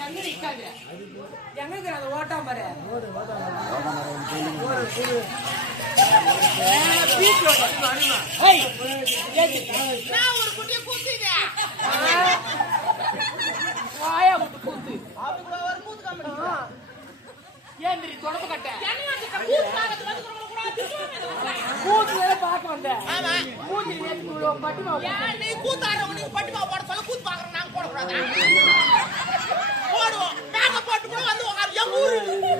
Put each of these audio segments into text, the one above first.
எங்க நிக்காது அந்த ஓட்டம் பாரு வாயா விட்டு கூத்து ஏந்திரி தொடப்பு கட்ட என்ன வச்சுக்க? கூத்து பார்க்கறது வந்து கூட கூட திட்டுவாங்க இந்த ஊர்ல. கூத்து வந்தேன் ஆமா. மூஞ்சி நேத்து இவ்வளோ பட்டி மாவு ஏன் நீ கூத்தாடுறவங்க நீங்க பட்டு பாவ போட சொல்ல கூத்து பார்க்கறோம் நாங்க போடக்கூடாதா? போடுவோம். மேக்கப் போட்டு கூட வந்து உட்காரு. எங்க ஊரு இது.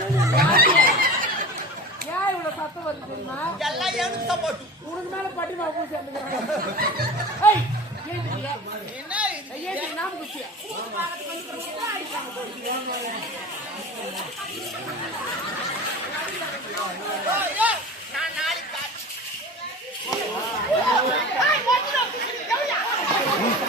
ஏன் இவ்வளவு சத்தம் வருது தெரியுமா எல்லாம் எனக்கு support. உனக்கு மேல பட்டி மாவு பூசி வந்துக்கிறாங்க ஏய் ஏந்திரி என்ன? ஏந்திரி நாம குச்சி கூத்து வந்து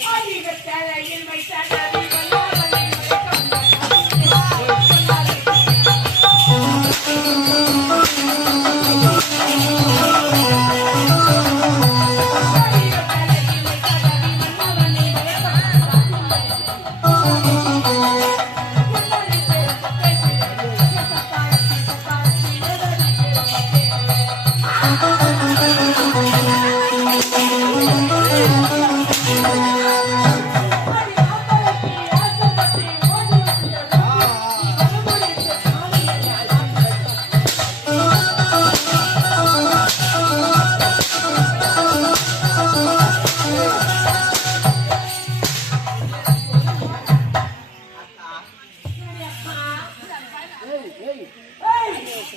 Oh, you just said I didn't make that.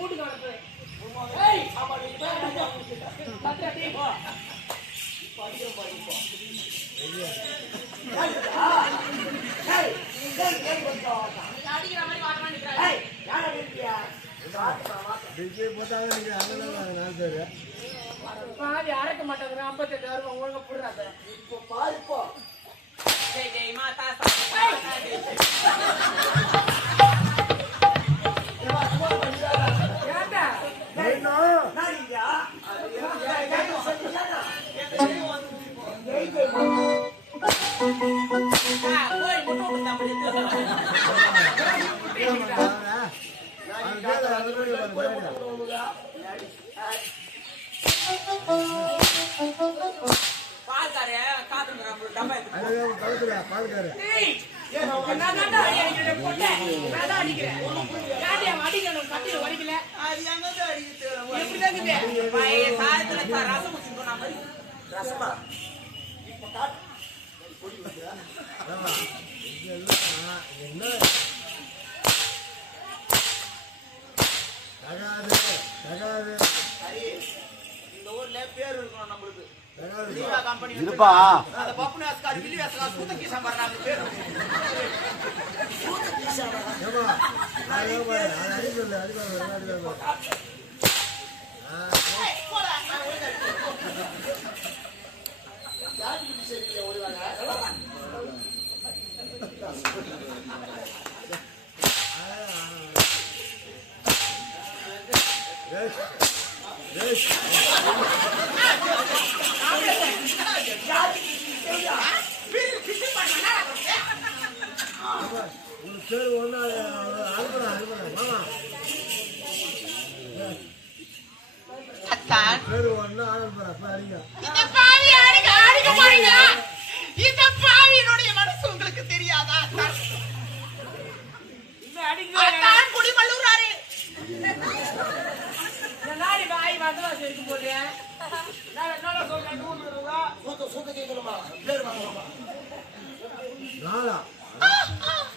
வீட்டுக்கு அனுப்பு. ஏய், ஆமா, நீ போய் ராஜா கூப்பிட்டு. கட்டுற டீ போ. ஏய், ஏய், ஏய், கொஞ்சம். அடிக்கிற மாதிரி வாட மாட்டேங்கிறாரு ஏய், யாரை அடிக்கிறியா? பாதி அரைக்க மாட்டாங்க ஐம்பத்தெட்டு வருவா ஒழுங்கா புடுறாங்க இப்போ பாரு க- ரசம் குடிச்சு போன என்ன ரசமா தகாது தகாது சரி லீவா கம்பெனி இருப்பா. அந்த பப்புனு அஸ்காரி வில்லி அஸ்காரி சூத்த கிஷன் வர்றாங்க பேரு ஏய், போடா, நான் இந்த பாவி அடிக்க அடிக்க போறீங்க இந்த பாவியினுடைய மனசு உங்களுக்கு தெரியாதா அத்தான்? அடிக்க குடிமல்லூராரு நாடி வாய் வந்து இருக்கும் போது நான் என்னோட சொல்றேன் நூறு ரூபா. Oh, oh my God! எது இல்லைனாலும்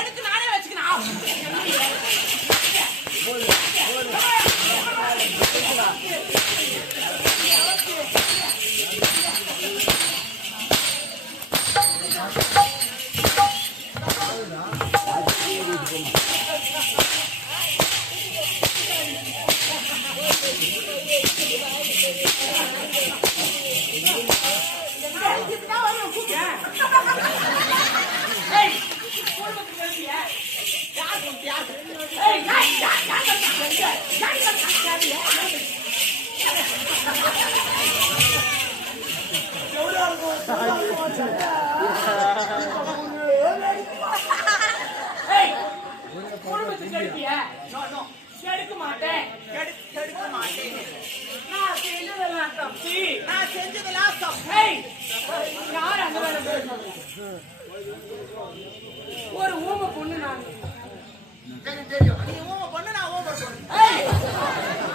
எடுத்து நானே வச்சுக்கணும் இதுதான் வரும் கூப்பிடு. ஏய், குடும்பத்துக்கு எழுதிய. யார் வந்து யார்? ஏய், யார், யார், யார் வந்து யார்? யார் வந்து யார்? யார்? ஏய், குடும்பத்துக்கு எழுதிய. No, no. எடுக்க மாட்டேன் எடு- மாட்டேன் நான் செய்ததெல்லாம் தப்பி நான் செஞ்சதெல்லாம் தப்பு. யார் அந்த வேலை ஒரு ஊமை பொண்ணு நான் நீ ஊமை பொண்ணு, நான் ஊமை பொண்ணு. ஏய்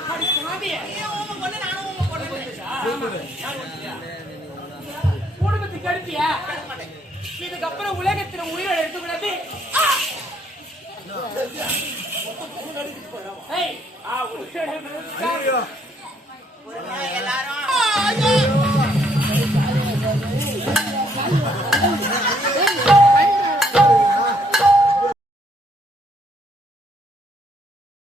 அடி சாமியே நீ ஊமை பொண்ணு, நானும் ஊமை பொண்ணு. குடும்பத்துக்கு மாட்டேன். இதுக்கப்புறம் உலகத்துல இருக்கக்கூடாது ஆ!